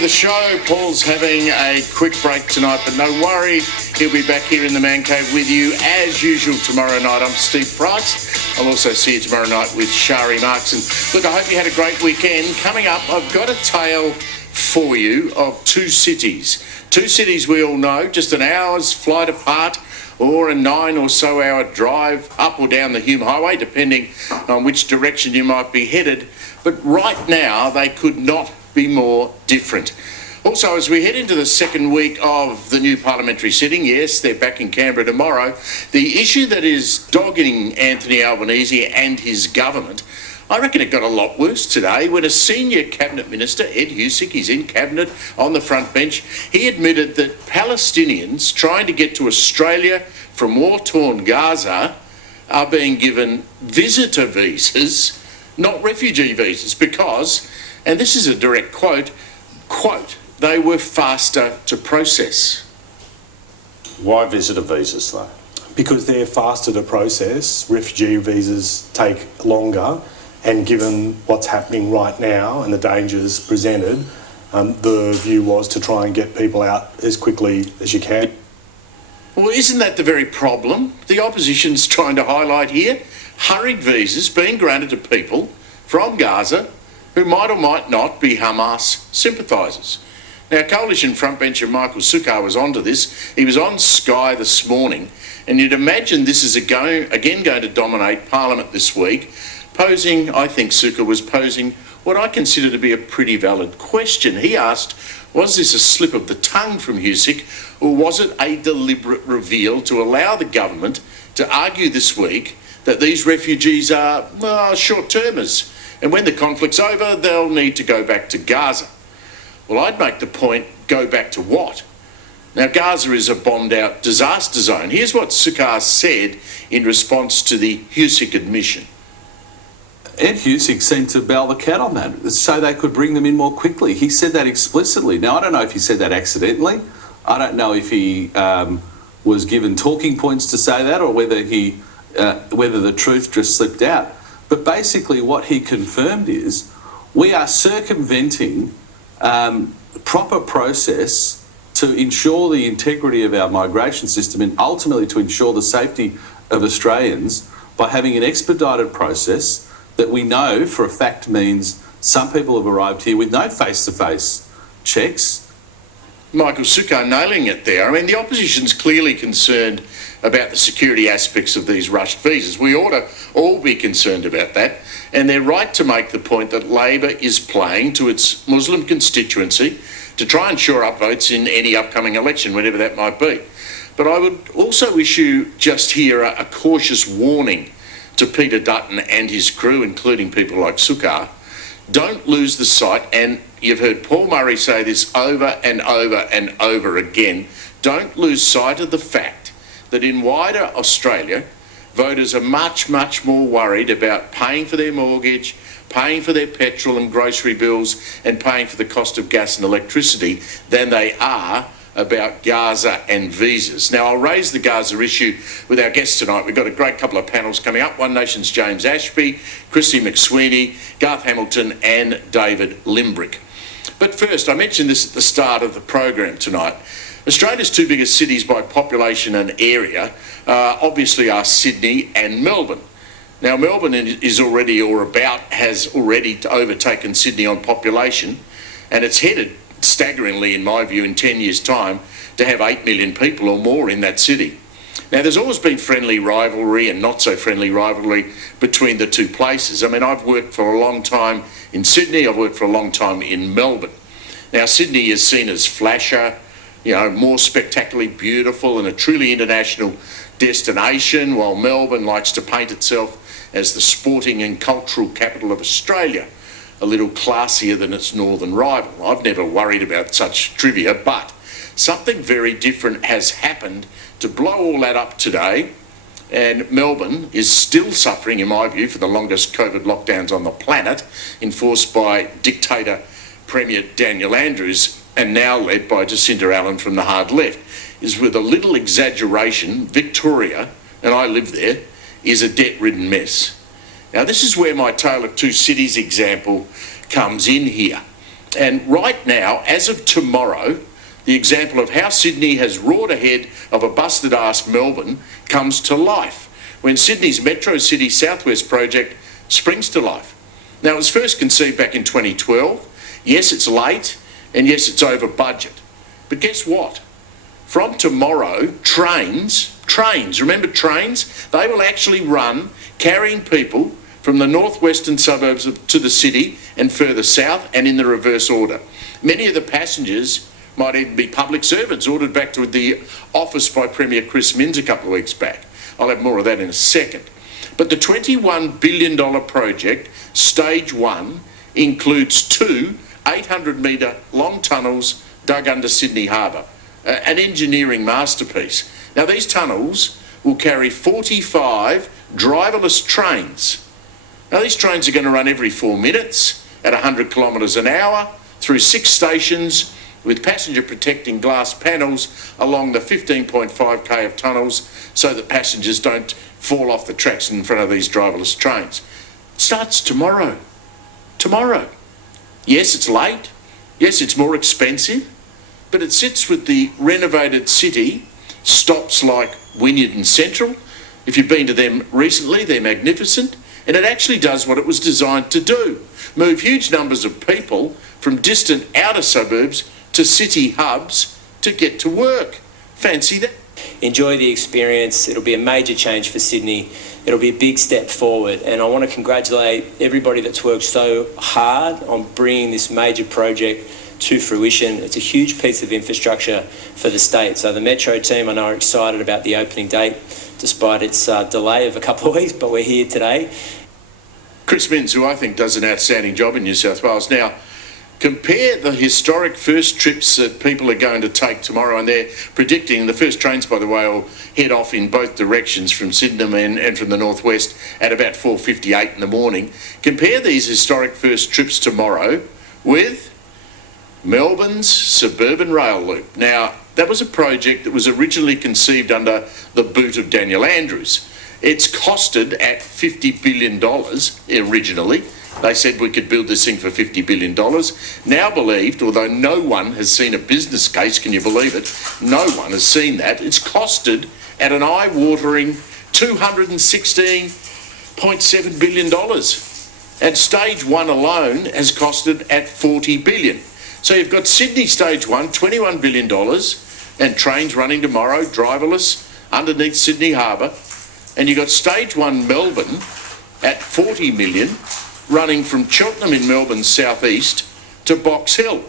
to the show. Paul's having a quick break tonight, but no worry, he'll be back here in the Man Cave with you as usual tomorrow night. I'm Steve Price. I'll also see you tomorrow night with Shari Marks. And look, I hope you had a great weekend. Coming up, I've got a tale for you of two cities. Two cities we all know, just an hour's flight apart, or a 9 or so hour drive up or down the Hume Highway, depending on which direction you might be headed. But right now, they could not be more different. Also, as we head into the second week of the new parliamentary sitting, yes, they're back in Canberra tomorrow, the issue that is dogging Anthony Albanese and his government, I reckon it got a lot worse today when a senior cabinet minister, Ed Husic, he's in cabinet on the front bench, he admitted that Palestinians trying to get to Australia from war-torn Gaza are being given visitor visas, not refugee visas, because, and this is a direct quote, they were faster to process. Why visitor visas though? Because they're faster to process. Refugee visas take longer. And given what's happening right now and the dangers presented, the view was to try and get people out as quickly as you can. Well, isn't that the very problem the opposition's trying to highlight here? Hurried visas being granted to people from Gaza who might or might not be Hamas sympathisers. Now, Coalition frontbencher Michael Sukkar was onto this. He was on Sky this morning, and you'd imagine this is again going to dominate Parliament this week, I think Sukkar was posing what I consider to be a pretty valid question. He asked, was this a slip of the tongue from Husic, or was it a deliberate reveal to allow the government to argue this week that these refugees are short-termers, and when the conflict's over, they'll need to go back to Gaza? Well, I'd make the point, go back to what? Now, Gaza is a bombed-out disaster zone. Here's what Sukkar said in response to the Husic admission. Ed Husic seemed to bail the cat on that, so they could bring them in more quickly. He said that explicitly. Now, I don't know if he said that accidentally. I don't know if he was given talking points to say that, or whether the truth just slipped out. But basically what he confirmed is we are circumventing proper process to ensure the integrity of our migration system and ultimately to ensure the safety of Australians by having an expedited process that we know for a fact means some people have arrived here with no face-to-face checks. Michael Sukkar nailing it there. I mean, the opposition's clearly concerned about the security aspects of these rushed visas. We ought to all be concerned about that, and they're right to make the point that Labor is playing to its Muslim constituency to try and shore up votes in any upcoming election, whatever that might be. But I would also issue just here a cautious warning to Peter Dutton and his crew, including people like Sukkar. Don't lose the sight, and you've heard Paul Murray say this over and over and over again, don't lose sight of the fact that in wider Australia, voters are much, much more worried about paying for their mortgage, paying for their petrol and grocery bills, and paying for the cost of gas and electricity than they are about Gaza and visas. Now, I'll raise the Gaza issue with our guests tonight. We've got a great couple of panels coming up. One Nation's James Ashby, Christy McSweeney, Garth Hamilton and David Limbrick. But first, I mentioned this at the start of the program tonight. Australia's two biggest cities by population and area obviously are Sydney and Melbourne. Now, Melbourne has already overtaken Sydney on population, and it's headed staggeringly, in my view, in 10 years' time, to have 8 million people or more in that city. Now, there's always been friendly rivalry and not so friendly rivalry between the two places. I mean, I've worked for a long time in Sydney, I've worked for a long time in Melbourne. Now, Sydney is seen as flasher, more spectacularly beautiful and a truly international destination, while Melbourne likes to paint itself as the sporting and cultural capital of Australia, a little classier than its northern rival. I've never worried about such trivia, but something very different has happened to blow all that up today, and Melbourne is still suffering, in my view, for the longest COVID lockdowns on the planet, enforced by dictator Premier Daniel Andrews and now led by Jacinda Allen from the hard left. Is with a little exaggeration, Victoria, and I live there, is a debt-ridden mess. Now, this is where my Tale of Two Cities example comes in here. And right now, as of tomorrow, the example of how Sydney has roared ahead of a busted-ass Melbourne comes to life when Sydney's Metro City Southwest project springs to life. Now, it was first conceived back in 2012. Yes, it's late, and yes, it's over budget. But guess what? From tomorrow, trains, remember trains? They will actually run carrying people from the northwestern suburbs to the city and further south, and in the reverse order. Many of the passengers might even be public servants ordered back to the office by Premier Chris Minns a couple of weeks back. I'll have more of that in a second. But the $21 billion project, stage one, includes two 800-metre long tunnels dug under Sydney Harbour, an engineering masterpiece. Now, these tunnels will carry 45 driverless trains. Now, these trains are going to run every 4 minutes at 100 kilometres an hour through 6 stations with passenger protecting glass panels along the 15.5k of tunnels so that passengers don't fall off the tracks in front of these driverless trains. It starts tomorrow. Tomorrow. Yes, it's late. Yes, it's more expensive. But it sits with the renovated city, stops like Wynyard and Central. If you've been to them recently, they're magnificent. And it actually does what it was designed to do. Move huge numbers of people from distant outer suburbs to city hubs to get to work. Fancy that? Enjoy the experience. It'll be a major change for Sydney. It'll be a big step forward. And I want to congratulate everybody that's worked so hard on bringing this major project to fruition. It's a huge piece of infrastructure for the state. So the Metro team, I know, are excited about the opening date, despite its delay of a couple of weeks, but we're here today. Chris Minns, who I think does an outstanding job in New South Wales. Now, compare the historic first trips that people are going to take tomorrow, and they're predicting, the first trains, by the way, will head off in both directions from Sydenham and from the northwest at about 4:58 in the morning. Compare these historic first trips tomorrow with Melbourne's suburban rail loop. Now, that was a project that was originally conceived under the boot of Daniel Andrews. It's costed at $50 billion originally. They said we could build this thing for $50 billion. Now believed, although no one has seen a business case, can you believe it? No one has seen that. It's costed at an eye-watering $216.7 billion. And stage one alone has costed at $40 billion. So you've got Sydney stage one, $21 billion, and trains running tomorrow, driverless, underneath Sydney Harbour. And you've got stage one Melbourne at $40 million, running from Cheltenham in Melbourne's southeast to Box Hill.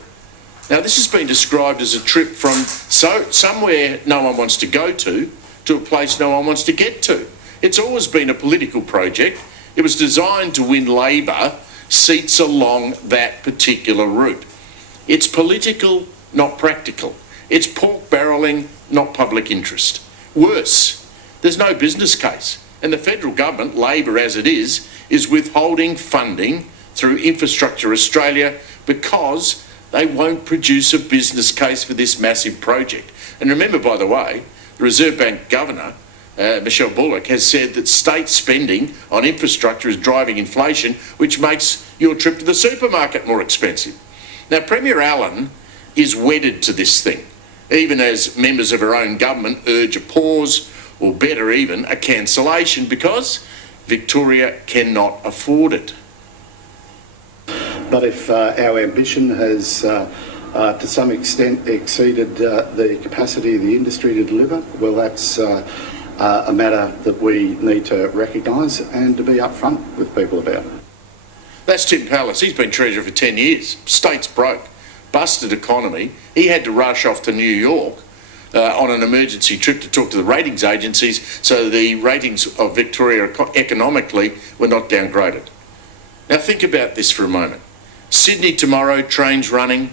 Now, this has been described as a trip from somewhere no one wants to go to a place no one wants to get to. It's always been a political project. It was designed to win Labor seats along that particular route. It's political, not practical. It's pork barrelling, not public interest. Worse, there's no business case. And the federal government, Labor as it is withholding funding through Infrastructure Australia because they won't produce a business case for this massive project. And remember, by the way, the Reserve Bank Governor, Michelle Bullock, has said that state spending on infrastructure is driving inflation, which makes your trip to the supermarket more expensive. Now, Premier Allen is wedded to this thing, even as members of her own government urge a pause, or better even, a cancellation, because Victoria cannot afford it. But if our ambition has to some extent exceeded the capacity of the industry to deliver, well, that's a matter that we need to recognise and to be upfront with people about. That's Tim Pallas. He's been Treasurer for 10 years. State's broke. Busted economy. He had to rush off to New York on an emergency trip to talk to the ratings agencies so the ratings of Victoria economically were not downgraded. Now think about this for a moment. Sydney tomorrow, trains running,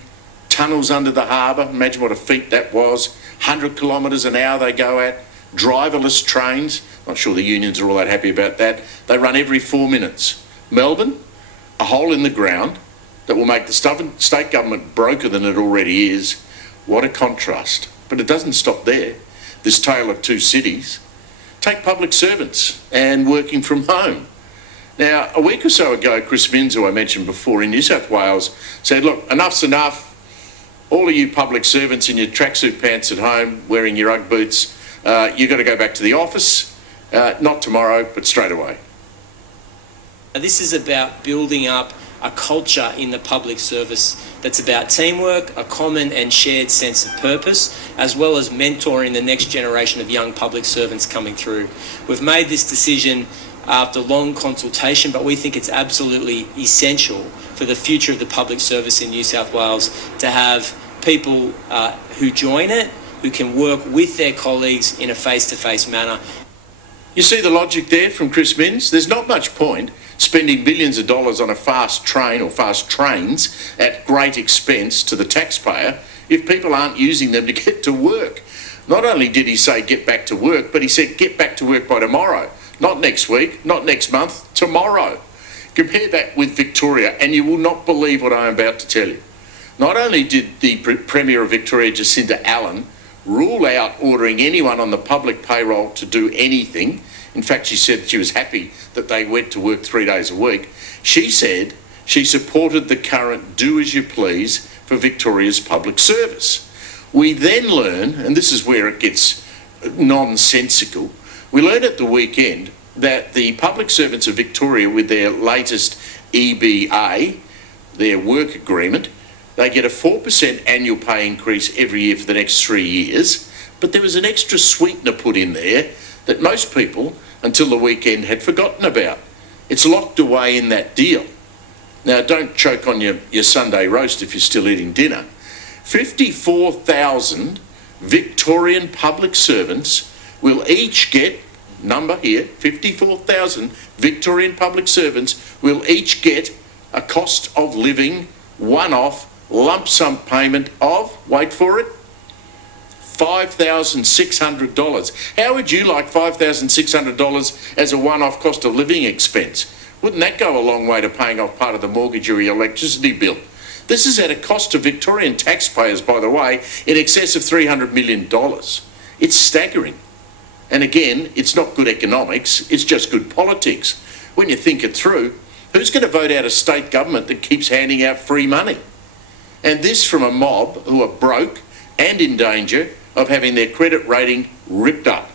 tunnels under the harbour, imagine what a feat that was, 100 kilometres an hour they go at, driverless trains, not sure the unions are all that happy about that, they run every 4 minutes. Melbourne, a hole in the ground that will make the state government broker than it already is. What a contrast. But it doesn't stop there. This tale of two cities. Take public servants and working from home. Now, a week or so ago, Chris Minns, who I mentioned before, in New South Wales, said, look, enough's enough. All of you public servants in your tracksuit pants at home, wearing your Ugg boots, you've got to go back to the office, not tomorrow, but straight away. This is about building up a culture in the public service that's about teamwork, a common and shared sense of purpose, as well as mentoring the next generation of young public servants coming through. We've made this decision after long consultation, but we think it's absolutely essential for the future of the public service in New South Wales to have people who join it, who can work with their colleagues in a face-to-face manner. You see the logic there from Chris Minns? There's not much point spending billions of dollars on a fast train or fast trains at great expense to the taxpayer if people aren't using them to get to work. Not only did he say get back to work, but he said get back to work by tomorrow. Not next week, not next month, tomorrow. Compare that with Victoria and you will not believe what I'm about to tell you. Not only did the Premier of Victoria, Jacinta Allen, rule out ordering anyone on the public payroll to do anything. In fact, she said she was happy that they went to work 3 days a week. She said she supported the current do as you please for Victoria's public service. We then learn, and this is where it gets nonsensical, we learned at the weekend that the public servants of Victoria, with their latest EBA, their work agreement, they get a 4% annual pay increase every year for the next 3 years, but there was an extra sweetener put in there that most people, until the weekend, had forgotten about. It's locked away in that deal. Now, don't choke on your Sunday roast if you're still eating dinner. 54,000 Victorian public servants will each get, number here, 54,000 Victorian public servants will each get a cost of living one-off lump sum payment of, wait for it, $5,600. How would you like $5,600 as a one-off cost of living expense? Wouldn't that go a long way to paying off part of the mortgage or your electricity bill? This is at a cost to Victorian taxpayers, by the way, in excess of $300 million. It's staggering. And again, it's not good economics, it's just good politics. When you think it through, who's going to vote out a state government that keeps handing out free money? And this from a mob who are broke and in danger of having their credit rating ripped up.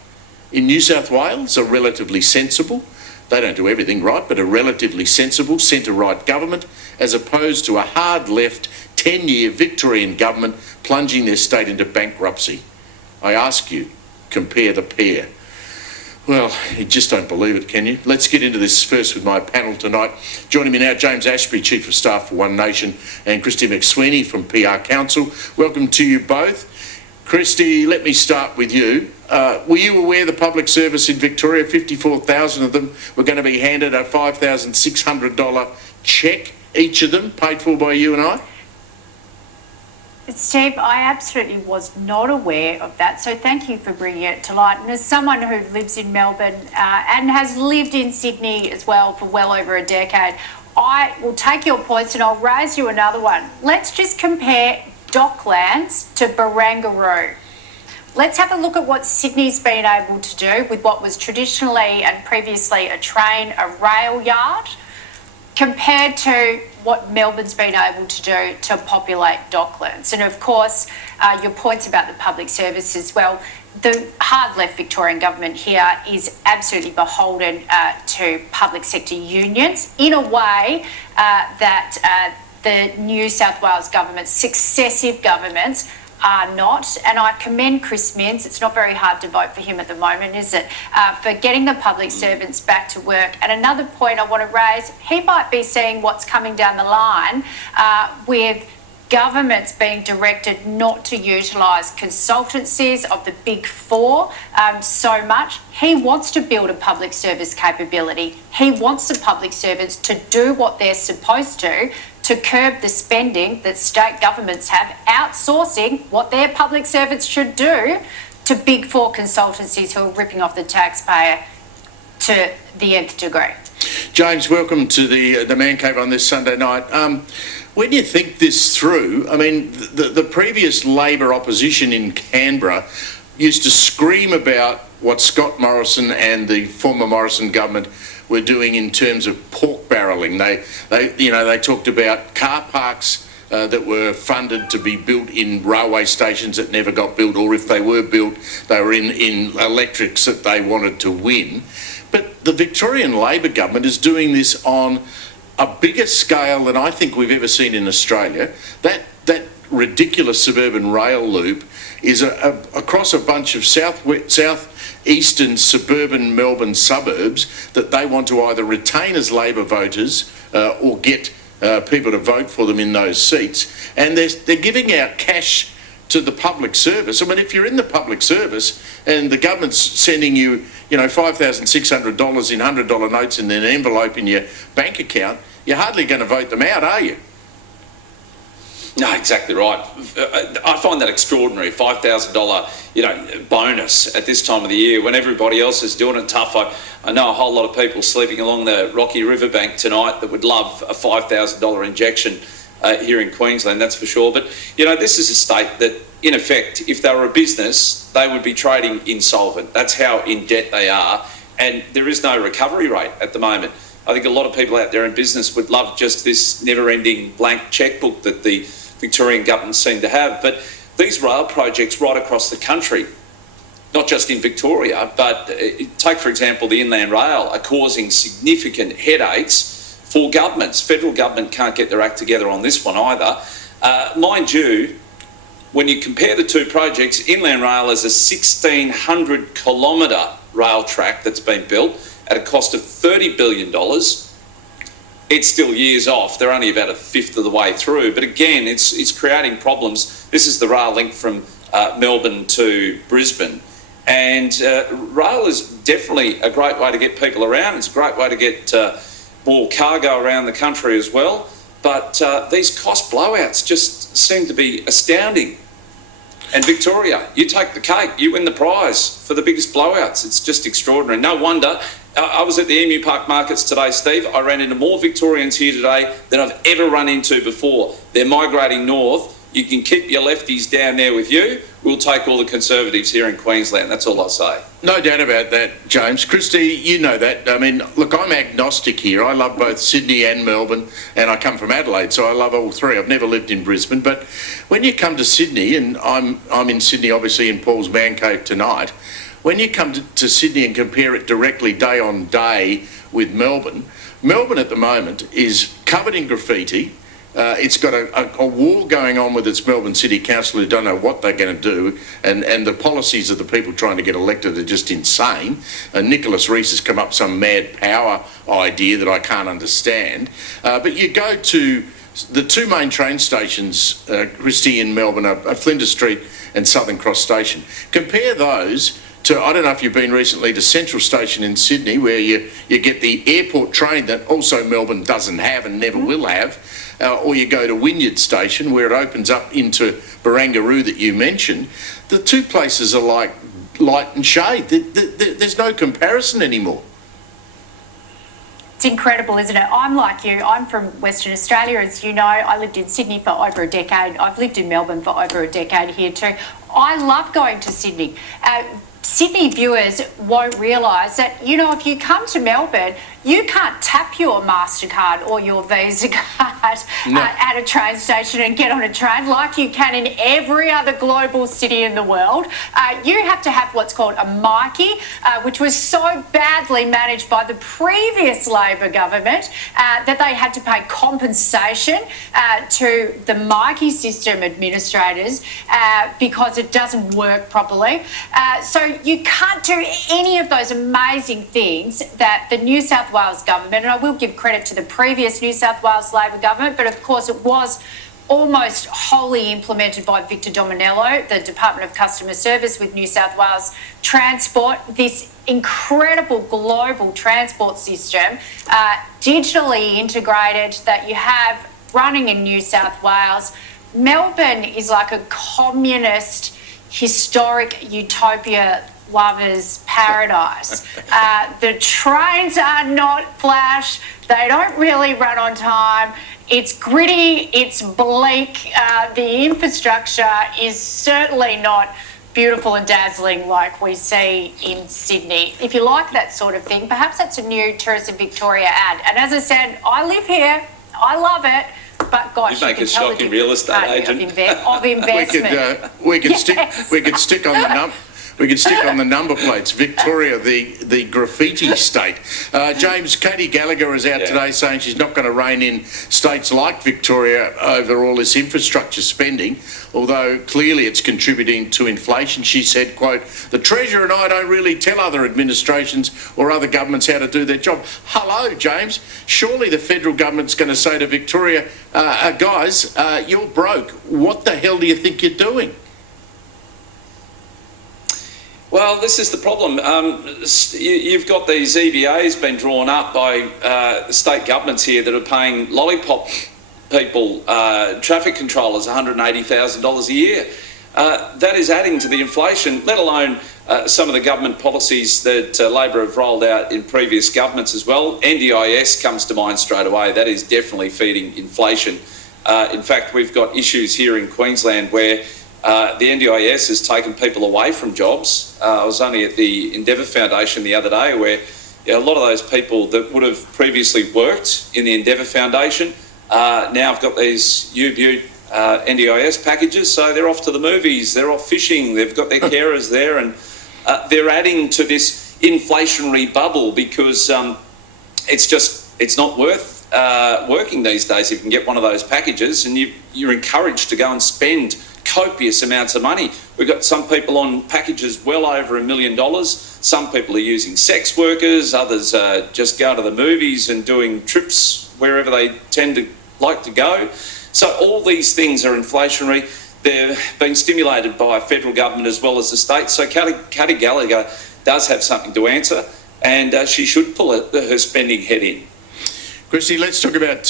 In New South Wales, a relatively sensible, they don't do everything right, but a relatively sensible centre-right government, as opposed to a hard-left 10-year Victorian government plunging their state into bankruptcy. I ask you, compare the pair. Well, you just don't believe it, can you? Let's get into this first with my panel tonight. Joining me now, James Ashby, Chief of Staff for One Nation, and Christy McSweeney from PR Council. Welcome to you both. Christy, let me start with you. Were you aware the public service in Victoria, 54,000 of them, were going to be handed a $5,600 cheque, each of them, paid for by you and I? Steve, I absolutely was not aware of that, so thank you for bringing it to light. And as someone who lives in Melbourne and has lived in Sydney as well for well over a decade, I will take your points and I'll raise you another one. Let's just compare Docklands to Barangaroo. Let's have a look at what Sydney's been able to do with what was traditionally and previously a train, a rail yard, compared to what Melbourne's been able to do to populate Docklands. And of course, your points about the public service as well. The hard left Victorian government here is absolutely beholden to public sector unions in a way that the New South Wales government, successive governments, are not. And I commend Chris Minns, it's not very hard to vote for him at the moment, is it, for getting the public servants back to work. And another point I want to raise, he might be seeing what's coming down the line with governments being directed not to utilise consultancies of the big four so much. He wants to build a public service capability. He wants the public servants to do what they're supposed to curb the spending that state governments have, outsourcing what their public servants should do to big four consultancies who are ripping off the taxpayer to the nth degree. James, welcome to the Man Cave on this Sunday night. When you think this through, I mean, the previous Labor opposition in Canberra used to scream about what Scott Morrison and the former Morrison government were doing in terms of pork barrelling. They talked about car parks that were funded to be built in railway stations that never got built, or if they were built, they were in electrics that they wanted to win. But the Victorian Labor government is doing this on a bigger scale than I think we've ever seen in Australia. That ridiculous suburban rail loop is across a bunch of southeastern suburban Melbourne suburbs that they want to either retain as Labor voters or get people to vote for them in those seats. And they're giving out cash to the public service. I mean, if you're in the public service and the government's sending you, $5,600 in $100 notes in an envelope in your bank account, you're hardly going to vote them out, are you? No, exactly right. I find that extraordinary. $5,000, bonus at this time of the year when everybody else is doing it tough. I know a whole lot of people sleeping along the Rocky Riverbank tonight that would love a $5,000 injection here in Queensland, that's for sure. But, this is a state that, in effect, if they were a business, they would be trading insolvent. That's how in debt they are. And there is no recovery rate at the moment. I think a lot of people out there in business would love just this never-ending blank checkbook that the Victorian government seem to have. But these rail projects right across the country, not just in Victoria, but take, for example, the Inland Rail, are causing significant headaches for governments. Federal government can't get their act together on this one either. Mind you, when you compare the two projects, Inland Rail is a 1,600 kilometre rail track that's been built at a cost of $30 billion. It's still years off. They're only about a fifth of the way through. But again, it's creating problems. This is the rail link from Melbourne to Brisbane. And rail is definitely a great way to get people around. It's a great way to get more cargo around the country as well. But these cost blowouts just seem to be astounding. And Victoria, you take the cake, you win the prize for the biggest blowouts. It's just extraordinary. No wonder. I was at the Emu Park markets today, Steve. I ran into more Victorians here today than I've ever run into before. They're migrating north. You can keep your lefties down there with you. We'll take all the Conservatives here in Queensland. That's all I'll say. No doubt about that, James. Christy, you know that. I mean, look, I'm agnostic here. I love both Sydney and Melbourne, and I come from Adelaide, so I love all three. I've never lived in Brisbane, but when you come to Sydney, and I'm in Sydney, obviously, in Paul's man cave tonight, when you come to Sydney and compare it directly day on day with Melbourne, Melbourne at the moment is covered in graffiti. It's got a war going on with its Melbourne City Council who don't know what they're going to do, and the policies of the people trying to get elected are just insane. Nicholas Rees has come up with some mad power idea that I can't understand. But you go to the two main train stations, Christie in Melbourne, are Flinders Street and Southern Cross Station. Compare those to, I don't know if you've been recently to Central Station in Sydney, where you get the airport train that also Melbourne doesn't have and never will have, or you go to Wynyard Station where it opens up into Barangaroo that you mentioned. The two places are like light and shade. There's no comparison anymore. It's incredible, isn't it? I'm like you. I'm from Western Australia, as you know. I lived in Sydney for over a decade. I've lived in Melbourne for over a decade here too. I love going to Sydney. Sydney viewers won't realise that, if you come to Melbourne, you can't tap your MasterCard or your Visa card at a train station and get on a train like you can in every other global city in the world. You have to have what's called a Myki, which was so badly managed by the previous Labor government that they had to pay compensation to the Myki system administrators because it doesn't work properly. So you can't do any of those amazing things that the New South Wales government, and I will give credit to the previous New South Wales Labor government, but of course it was almost wholly implemented by Victor Dominello, the Department of Customer Service with New South Wales Transport, this incredible global transport system, digitally integrated that you have running in New South Wales. Melbourne is like a communist, historic utopia lover's paradise. The trains are not flash. They don't really run on time. It's gritty. It's bleak. The infrastructure is certainly not beautiful and dazzling like we see in Sydney. If you like that sort of thing, perhaps that's a new Tourism Victoria ad. And as I said, I live here, I love it, but gosh, You make can a tell the shocking real estate difference, can't you, agent. of investment. We could Yes. stick on the We could stick on the number plates. Victoria, the graffiti state. James, Katie Gallagher is out today saying she's not going to rein in states like Victoria over all this infrastructure spending, although clearly it's contributing to inflation. She said, quote, "The Treasurer and I don't really tell other administrations or other governments how to do their job." Hello, James. Surely the federal government's going to say to Victoria, guys, you're broke. What the hell do you think you're doing? Well, this is the problem. You've got these EBAs being drawn up by the state governments here that are paying lollipop people, traffic controllers, $180,000 a year. That is adding to the inflation, let alone some of the government policies that Labor have rolled out in previous governments as well. NDIS comes to mind straight away. That is definitely feeding inflation. In fact, we've got issues here in Queensland where the NDIS has taken people away from jobs. I was only at the Endeavour Foundation the other day where a lot of those people that would have previously worked in the Endeavour Foundation now have got these UBU NDIS packages, so they're off to the movies, they're off fishing, they've got their carers there, and they're adding to this inflationary bubble because it's not worth working these days if you can get one of those packages, and you're encouraged to go and spend copious amounts of money. We've got some people on packages well over $1 million. Some people are using sex workers, others just go to the movies and doing trips wherever they tend to like to go. So all these things are inflationary. They're being stimulated by federal government as well as the state. So Katie Gallagher does have something to answer, and she should pull her spending head in. Christy, let's talk about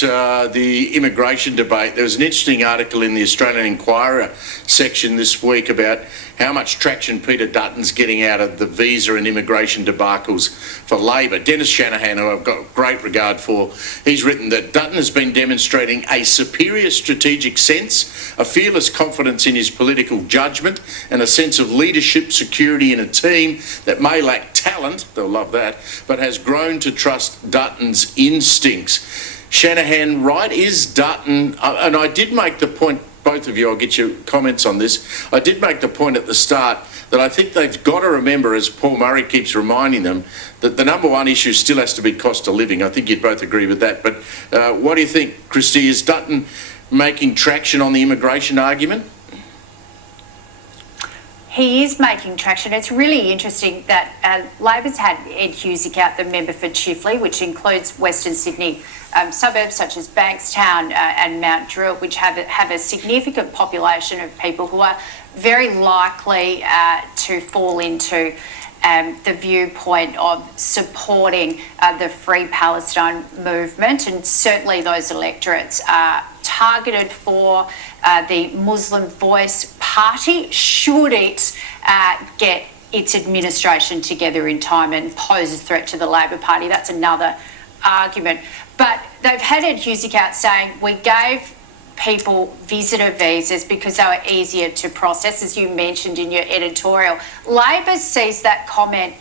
the immigration debate. There was an interesting article in the Australian Inquirer section this week about how much traction Peter Dutton's getting out of the visa and immigration debacles for Labor. Dennis Shanahan, who I've got great regard for, he's written that Dutton has been demonstrating a superior strategic sense, a fearless confidence in his political judgment, and a sense of leadership, security in a team that may lack talent, they'll love that, but has grown to trust Dutton's instincts. Shanahan, right? Is Dutton, and I did make the point, both of you, I'll get your comments on this, I did make the point at the start that I think they've got to remember, as Paul Murray keeps reminding them, that the number one issue still has to be cost of living. I think you'd both agree with that. But what do you think, Christy? Is Dutton making traction on the immigration argument? He is making traction. It's really interesting that Labor's had Ed Husic out, the member for Chifley, which includes Western Sydney suburbs such as Bankstown and Mount Druitt, which have a significant population of people who are very likely to fall into the viewpoint of supporting the Free Palestine movement, and certainly those electorates are targeted for the Muslim Voice Party should it get its administration together in time and pose a threat to the Labor Party. That's another argument. But they've had Ed Husic out saying we gave people visitor visas because they were easier to process, as you mentioned in your editorial. Labor sees that comment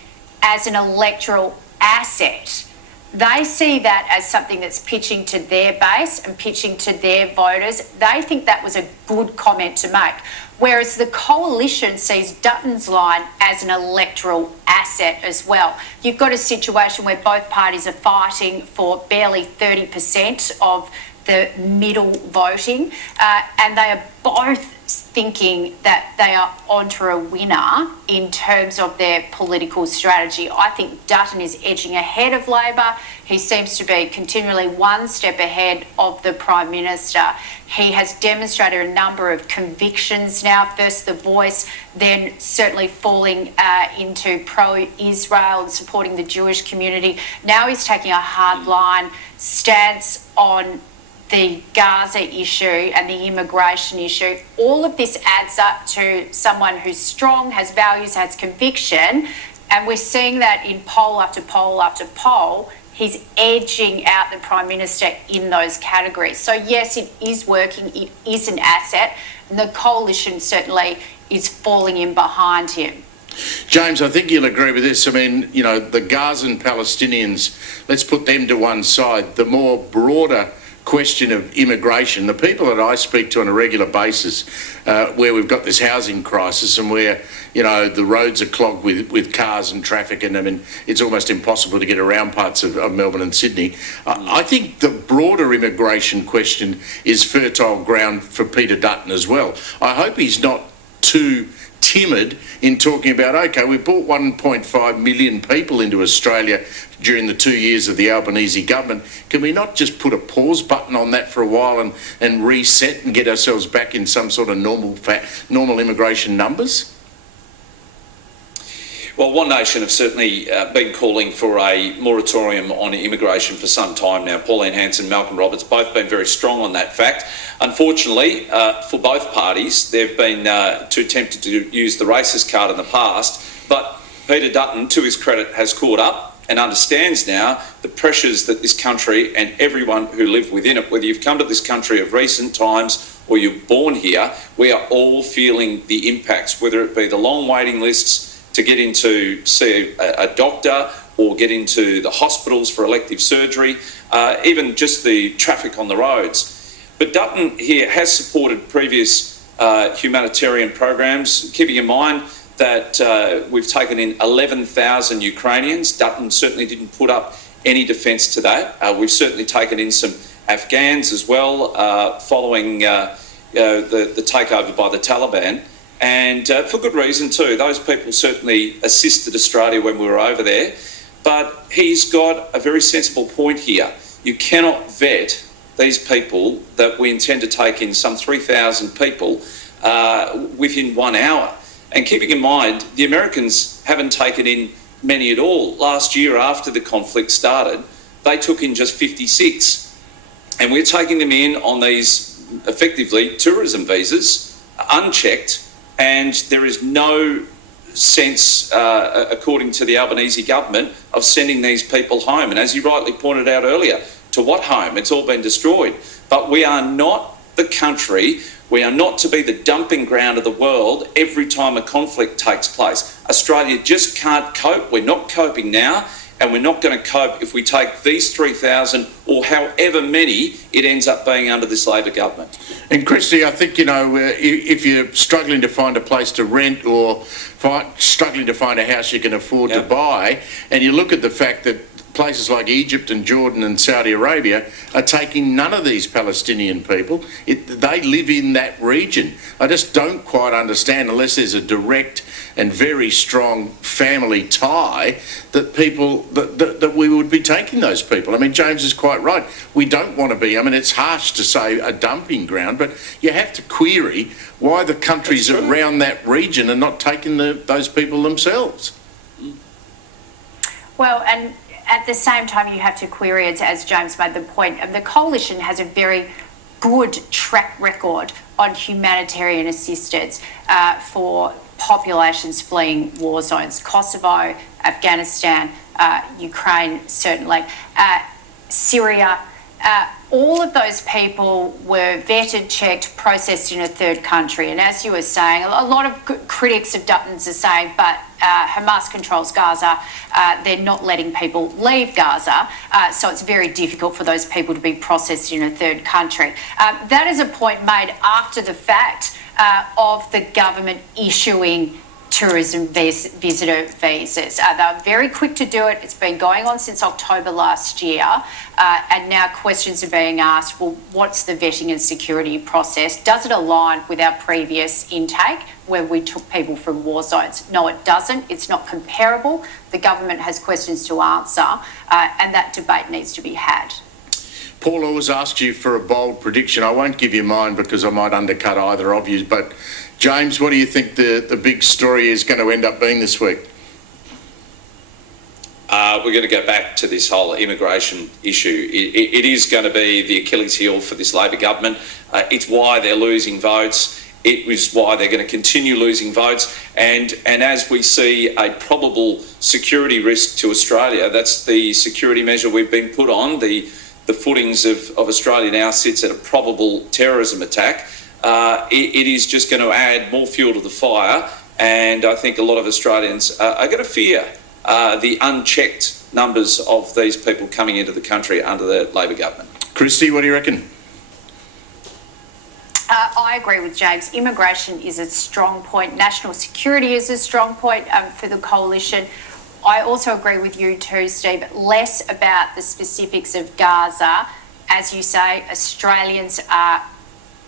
as an electoral asset. They see that as something that's pitching to their base and pitching to their voters. They think that was a good comment to make. Whereas the coalition sees Dutton's line as an electoral asset as well. You've got a situation where both parties are fighting for barely 30% of the middle voting, and they are both thinking that they are onto a winner in terms of their political strategy. I think Dutton is edging ahead of Labor. He seems to be continually one step ahead of the Prime Minister. He has demonstrated a number of convictions now, first The Voice, then certainly falling into pro-Israel and supporting the Jewish community. Now he's taking a hardline stance on the Gaza issue and the immigration issue. All of this adds up to someone who's strong, has values, has conviction, and we're seeing that in poll after poll after poll. He's edging out the Prime Minister in those categories. So yes, it is working, it is an asset, and the coalition certainly is falling in behind him. James, I think you'll agree with this. I mean, you know, the Gazan Palestinians, let's put them to one side. The more broader question of immigration, the people that I speak to on a regular basis, where we've got this housing crisis and where, you know, the roads are clogged with cars and traffic in them, and it's almost impossible to get around parts of Melbourne and Sydney. I think the broader immigration question is fertile ground for Peter Dutton as well. I hope he's not too timid in talking about, okay, we brought 1.5 million people into Australia during the 2 years of the Albanese government. Can we not just put a pause button on that for a while and reset and get ourselves back in some sort of normal immigration numbers? Well, One Nation have certainly been calling for a moratorium on immigration for some time now. Pauline Hanson, Malcolm Roberts, both been very strong on that fact. Unfortunately, for both parties, they've been too tempted to use the racist card in the past. But Peter Dutton, to his credit, has caught up and understands now the pressures that this country and everyone who live within it, whether you've come to this country of recent times or you're born here, we are all feeling the impacts, whether it be the long waiting lists to get in to see a doctor or get into the hospitals for elective surgery, even just the traffic on the roads. But Dutton here has supported previous humanitarian programs, keeping in mind that we've taken in 11,000 Ukrainians. Dutton certainly didn't put up any defence to that. We've certainly taken in some Afghans as well, following the takeover by the Taliban. And for good reason too. Those people certainly assisted Australia when we were over there. But he's got a very sensible point here. You cannot vet these people that we intend to take in, some 3,000 people, within 1 hour. And keeping in mind, the Americans haven't taken in many at all. Last year, after the conflict started, they took in just 56. And we're taking them in on these, effectively, tourism visas, unchecked, and there is no sense, according to the Albanese government, of sending these people home. And as you rightly pointed out earlier, to what home? It's all been destroyed. But we are not the country, we are not to be the dumping ground of the world every time a conflict takes place. Australia just can't cope. We're not coping now, and we're not going to cope if we take these 3,000 or however many it ends up being under this Labor government. And Christy, I think, you know, if you're struggling to find a place to rent or struggling to find a house you can afford to buy, and you look at the fact that places like Egypt and Jordan and Saudi Arabia are taking none of these Palestinian people. They live in that region. I just don't quite understand, unless there's a direct and very strong family tie, that people that we would be taking those people. I mean, James is quite right. We don't want to be, I mean, it's harsh to say a dumping ground, but you have to query why the countries around that region are not taking those people themselves. Well, and at the same time, you have to query it, as James made the point, the coalition has a very good track record on humanitarian assistance for populations fleeing war zones. Kosovo, Afghanistan, Ukraine, certainly, Syria. All of those people were vetted, checked, processed in a third country. And as you were saying, a lot of critics of Dutton's are saying, but Hamas controls Gaza. They're not letting people leave Gaza. So it's very difficult for those people to be processed in a third country. That is a point made after the fact of the government issuing tourism visitor visas. They were very quick to do it. It's been going on since October last year. And now questions are being asked, well, what's the vetting and security process? Does it align with our previous intake where we took people from war zones? No, it doesn't. It's not comparable. The government has questions to answer, and that debate needs to be had. Paul always asks you for a bold prediction. I won't give you mine because I might undercut either of you, but James, what do you think the big story is going to end up being this week? We're going to go back to this whole immigration issue. It is going to be the Achilles heel for this Labor government. It's why they're losing votes. It is why they're going to continue losing votes. And as we see a probable security risk to Australia, that's the security measure we've been put on. The footings of Australia now sits at a probable terrorism attack. it is just going to add more fuel to the fire. And I think a lot of Australians are going to fear the unchecked numbers of these people coming into the country under the Labor government. Christy, what do you reckon? I agree with James. Immigration is a strong point. National security is a strong point for the coalition. I also agree with you too, Steve. Less about the specifics of Gaza. As you say, Australians are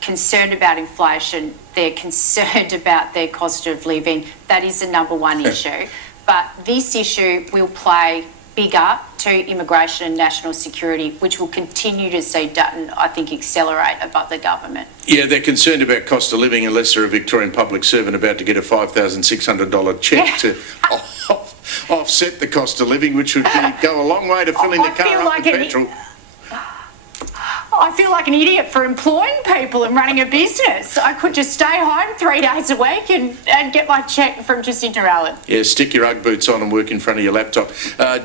concerned about inflation. They're concerned about their cost of living. That is the number one issue. But this issue will play bigger to immigration and national security, which will continue to see Dutton, I think, accelerate above the government. Yeah, they're concerned about cost of living unless they're a Victorian public servant about to get a $5,600 cheque to offset the cost of living, which would go a long way to filling the car up with petrol. I feel like an idiot for employing people and running a business. I could just stay home 3 days a week and get my cheque from Jacinta Allen. Yeah, stick your Ugg boots on and work in front of your laptop.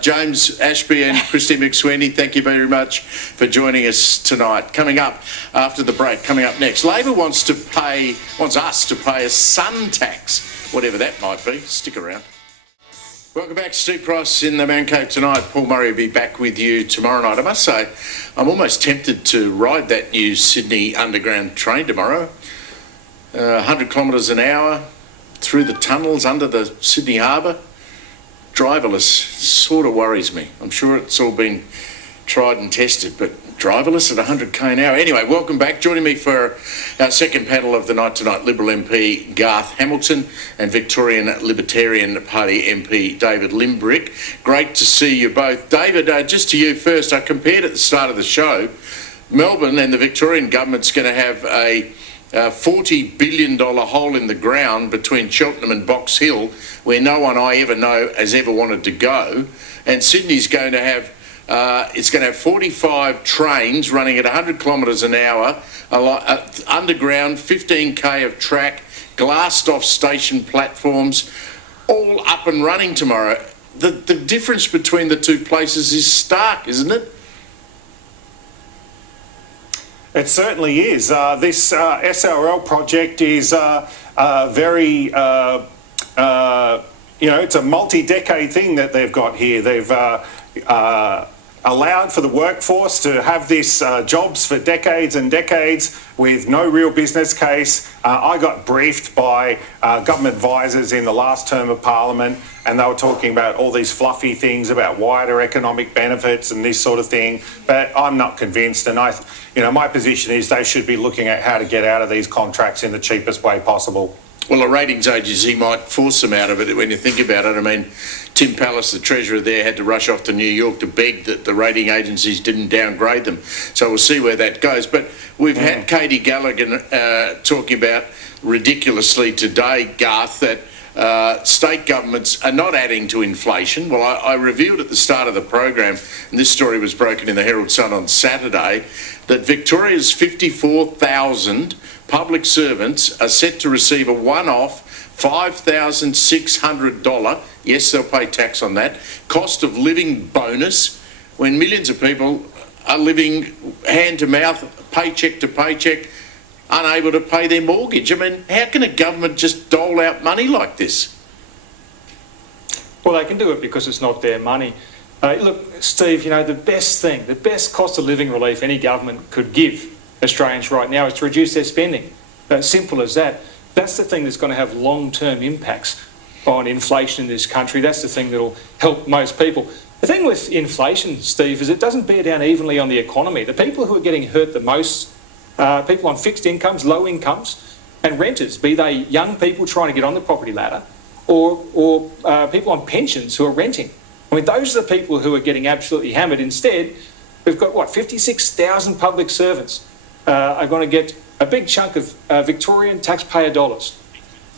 James Ashby and Christy McSweeney, thank you very much for joining us tonight. Coming up after the break, coming up next, Labor wants us to pay a sun tax, whatever that might be. Stick around. Welcome back, Steve Price in the Man Cave tonight. Paul Murray will be back with you tomorrow night. I must say, I'm almost tempted to ride that new Sydney Underground train tomorrow. 100 kilometres an hour through the tunnels under the Sydney Harbour. Driverless sort of worries me. I'm sure it's all been tried and tested, but driverless at 100k an hour. Anyway, welcome back. Joining me for our second panel of the night tonight, Liberal MP Garth Hamilton and Victorian Libertarian Party MP David Limbrick. Great to see you both. David, just to you first, I compared at the start of the show, Melbourne and the Victorian government's going to have a $40 billion hole in the ground between Cheltenham and Box Hill, where no one I ever know has ever wanted to go. And Sydney's going to have it's going to have 45 trains running at 100 kilometres an hour, underground, 15k of track, glassed off station platforms, all up and running tomorrow. The difference between the two places is stark, isn't it? It certainly is. This SRL project is very, it's a multi-decade thing that they've got here. They've allowed for the workforce to have this jobs for decades and decades with no real business case. I got briefed by government advisors in the last term of Parliament, and they were talking about all these fluffy things about wider economic benefits and this sort of thing, but I'm not convinced. And my position is they should be looking at how to get out of these contracts in the cheapest way possible. Well, a ratings agency might force them out of it when you think about it. I mean, Tim Pallas, the Treasurer there, had to rush off to New York to beg that the rating agencies didn't downgrade them. So we'll see where that goes. But we've had Katie Gallagher talking about ridiculously today, Garth, that state governments are not adding to inflation. Well, I revealed at the start of the program, and this story was broken in the Herald Sun on Saturday, that Victoria's 54,000 public servants are set to receive a one-off $5,600, yes, they'll pay tax on that, cost of living bonus when millions of people are living hand to mouth, paycheck to paycheck, unable to pay their mortgage. I mean, how can a government just dole out money like this? Well, they can do it because it's not their money. Look, Steve, the best cost of living relief any government could give Australians right now is to reduce their spending. Simple as that. That's the thing that's going to have long-term impacts on inflation in this country. That's the thing that'll help most people. The thing with inflation, Steve, is it doesn't bear down evenly on the economy. The people who are getting hurt the most, people on fixed incomes, low incomes, and renters, be they young people trying to get on the property ladder or people on pensions who are renting. I mean, those are the people who are getting absolutely hammered. Instead, we've got, 56,000 public servants are going to get a big chunk of Victorian taxpayer dollars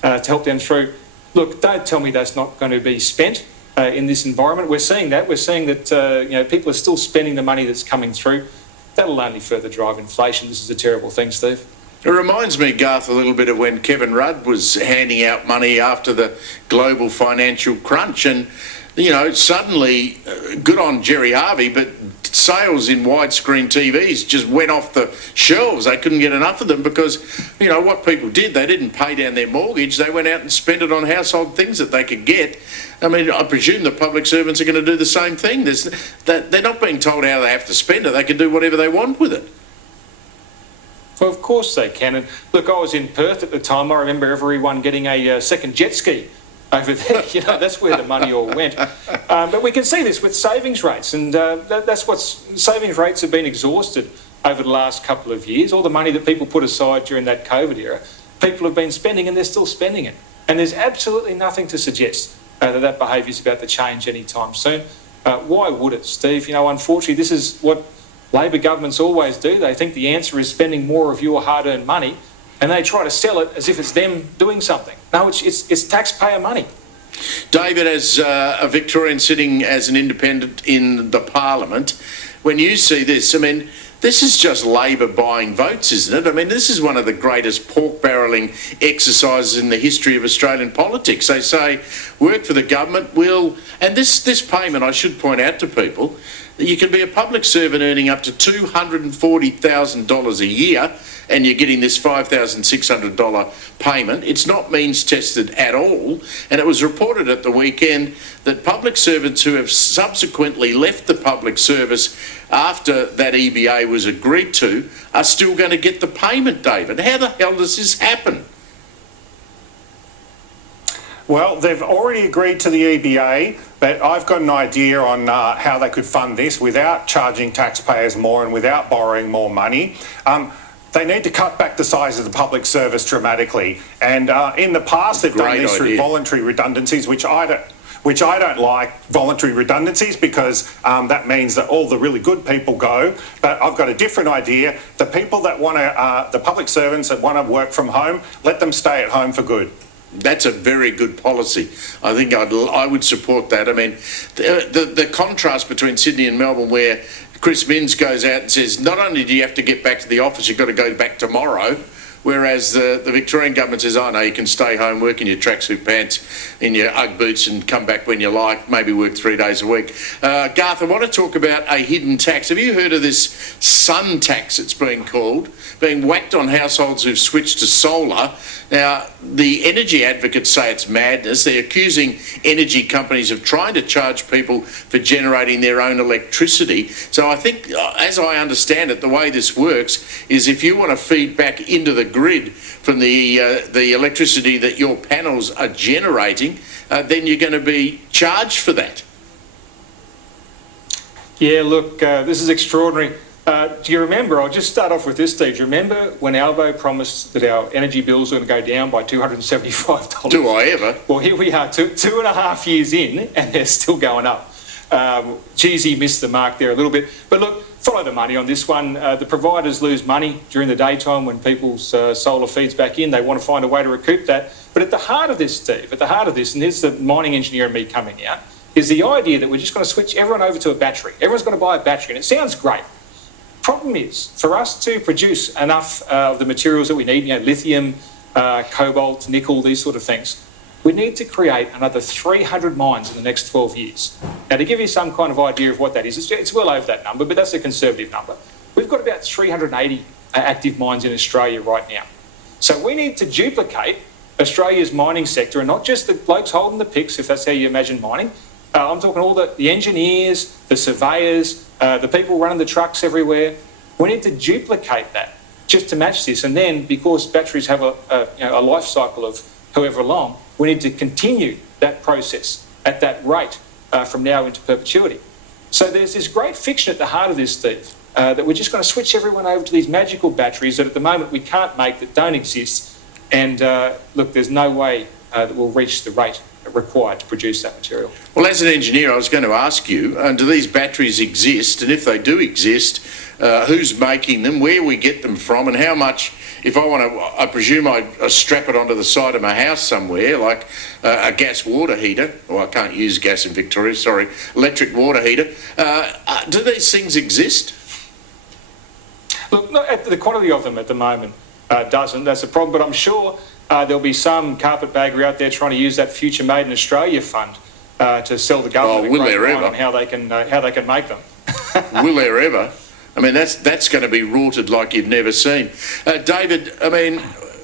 to help them through. Look, don't tell me that's not going to be spent in this environment. We're seeing that. We're seeing that people are still spending the money that's coming through. That'll only further drive inflation. This is a terrible thing, Steve. It reminds me, Garth, a little bit of when Kevin Rudd was handing out money after the global financial crunch. And, suddenly, good on Jerry Harvey, but sales in widescreen TVs just went off the shelves. They couldn't get enough of them because, you know, what people did, they didn't pay down their mortgage. They went out and spent it on household things that they could get. I mean, I presume the public servants are going to do the same thing. They're not being told how they have to spend it. They can do whatever they want with it. Well, of course they can. And look, I was in Perth at the time. I remember everyone getting a second jet ski over there. You know, that's where the money all went. But we can see this with savings rates, and that's savings rates have been exhausted over the last couple of years. All the money that people put aside during that COVID era, people have been spending, and they're still spending it. And there's absolutely nothing to suggest that behaviour is about to change anytime soon. Why would it, Steve? You know, unfortunately, this is what Labor governments always do. They think the answer is spending more of your hard-earned money, and they try to sell it as if it's them doing something. No, it's taxpayer money. David, as a Victorian sitting as an independent in the Parliament, when you see this, I mean, this is just Labor buying votes, isn't it? I mean, this is one of the greatest pork barrelling exercises in the history of Australian politics. They say, work for the government, and this payment, I should point out to people, you can be a public servant earning up to $240,000 a year and you're getting this $5,600 payment. It's not means tested at all. And it was reported at the weekend that public servants who have subsequently left the public service after that EBA was agreed to are still going to get the payment, David. How the hell does this happen? Well, they've already agreed to the EBA, but I've got an idea on how they could fund this without charging taxpayers more and without borrowing more money. They need to cut back the size of the public service dramatically. And in the past, they've done this through voluntary redundancies, which I don't like, voluntary redundancies, because that means that all the really good people go. But I've got a different idea. The people that want to, the public servants that want to work from home, let them stay at home for good. That's a very good policy. I think I would support that. I mean, the contrast between Sydney and Melbourne, where Chris Minns goes out and says, not only do you have to get back to the office, you've got to go back tomorrow, whereas the Victorian government says, oh no, you can stay home, work in your tracksuit pants, in your Ugg boots and come back when you like, maybe work 3 days a week. Garth, I want to talk about a hidden tax. Have you heard of this sun tax, it's been called, being whacked on households who've switched to solar? Now, the energy advocates say it's madness. They're accusing energy companies of trying to charge people for generating their own electricity. So I think, as I understand it, the way this works is if you want to feed back into the grid from the electricity that your panels are generating, then you're going to be charged for that. Yeah, look, this is extraordinary. Do you remember, I'll just start off with this, Steve. Do you remember when Albo promised that our energy bills were going to go down by $275? Do I ever? Well, here we are, two and a half years in, and they're still going up. Cheesy missed the mark there a little bit. But look, follow the money on this one. The providers lose money during the daytime when people's solar feeds back in. They want to find a way to recoup that. But at the heart of this, Steve, at the heart of this, and here's the mining engineer and me coming out, is the idea that we're just going to switch everyone over to a battery. Everyone's going to buy a battery, and it sounds great. Problem is, for us to produce enough of the materials that we need, you know, lithium, cobalt, nickel, these sort of things, we need to create another 300 mines in the next 12 years. Now, to give you some kind of idea of what that is, it's well over that number, but that's a conservative number. We've got about 380 active mines in Australia right now. So we need to duplicate Australia's mining sector, and not just the blokes holding the picks, if that's how you imagine mining. I'm talking all the engineers, the surveyors, the people running the trucks everywhere. We need to duplicate that just to match this. And then, because batteries have a life cycle of however long, we need to continue that process at that rate from now into perpetuity. So there's this great fiction at the heart of this, Steve, that we're just going to switch everyone over to these magical batteries that at the moment we can't make, that don't exist. And look, there's no way that we'll reach the rate required to produce that material. Well, as an engineer, I was going to ask you, do these batteries exist? And if they do exist, who's making them, where we get them from, and how much, if I want to, I presume I strap it onto the side of my house somewhere, like a gas water heater, or I can't use gas in Victoria, sorry, electric water heater. Do these things exist? Look, the quantity of them at the moment doesn't. That's a problem, but I'm sure there'll be some carpetbagger out there trying to use that Future Made in Australia fund to sell the government a great line on how they can make them. will there ever? I mean, that's going to be rorted like you've never seen. David, I mean,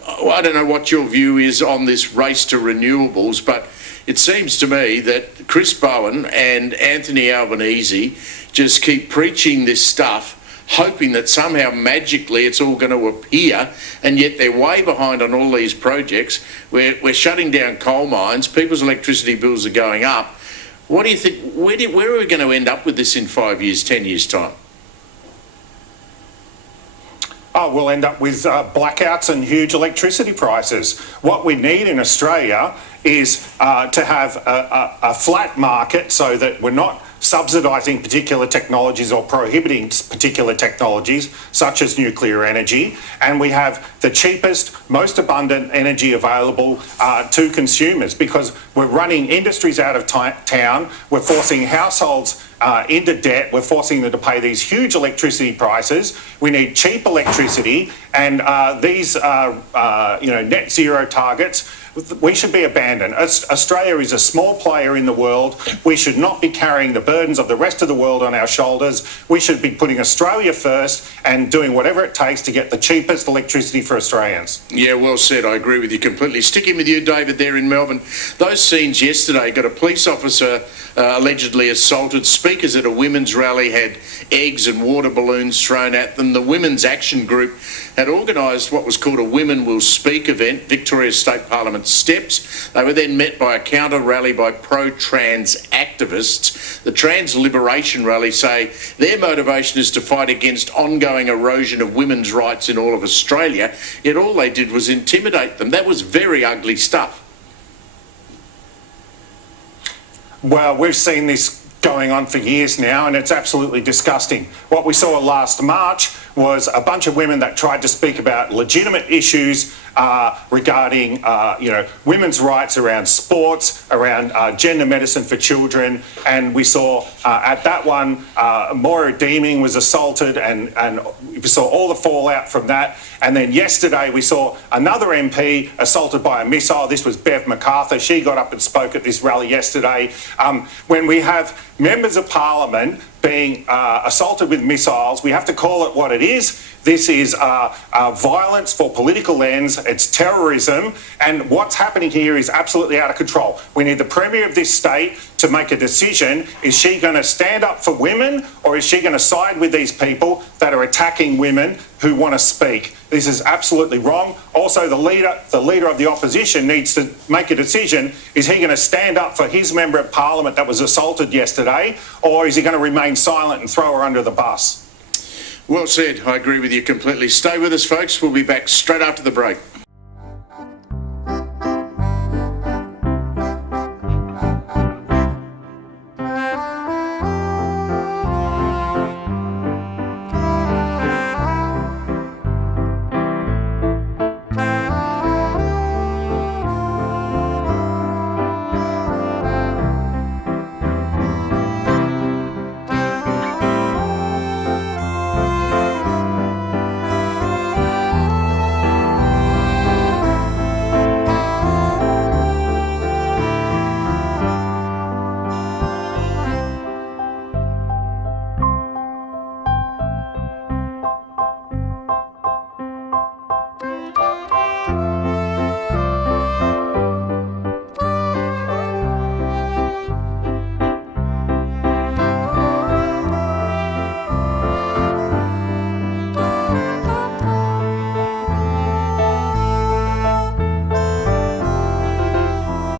I don't know what your view is on this race to renewables, but it seems to me that Chris Bowen and Anthony Albanese just keep preaching this stuff, hoping that somehow magically it's all going to appear, and yet they're way behind on all these projects. We're shutting down coal mines, people's electricity bills are going up. What do you think, where are we going to end up with this in 5 years, 10 years' time? Oh, we'll end up with blackouts and huge electricity prices. What we need in Australia is to have a flat market so that we're not subsidising particular technologies or prohibiting particular technologies, such as nuclear energy, and we have the cheapest, most abundant energy available to consumers, because we're running industries out of town, we're forcing households into debt, we're forcing them to pay these huge electricity prices. We need cheap electricity, and these net zero targets, we should be abandoned. Australia is a small player in the world. We should not be carrying the burdens of the rest of the world on our shoulders. We should be putting Australia first and doing whatever it takes to get the cheapest electricity for Australians. Yeah, well said. I agree with you completely. Sticking with you, David, there in Melbourne, those scenes yesterday, got a police officer allegedly assaulted. Speakers at a women's rally had eggs and water balloons thrown at them. The Women's Action Group had organised what was called a Women Will Speak event, Victoria State Parliament steps. They were then met by a counter rally by pro-trans activists. The Trans Liberation Rally say their motivation is to fight against ongoing erosion of women's rights in all of Australia, yet all they did was intimidate them. That was very ugly stuff. Well, we've seen this going on for years now, and it's absolutely disgusting. What we saw last March was a bunch of women that tried to speak about legitimate issues regarding, women's rights around sports, around gender medicine for children, and we saw at that one, Moira Deeming was assaulted, and we saw all the fallout from that. And then yesterday we saw another MP assaulted by a missile. This was Bev MacArthur. She got up and spoke at this rally yesterday. When we have members of Parliament being assaulted with missiles, we have to call it what it is. This is violence for political ends. It's terrorism. And what's happening here is absolutely out of control. We need the Premier of this state to make a decision. Is she going to stand up for women, or is she going to side with these people that are attacking women who want to speak? This is absolutely wrong. Also, the leader of the opposition needs to make a decision. Is he going to stand up for his member of Parliament that was assaulted yesterday, or is he going to remain silent and throw her under the bus? Well said. I agree with you completely. Stay with us, folks. We'll be back straight after the break.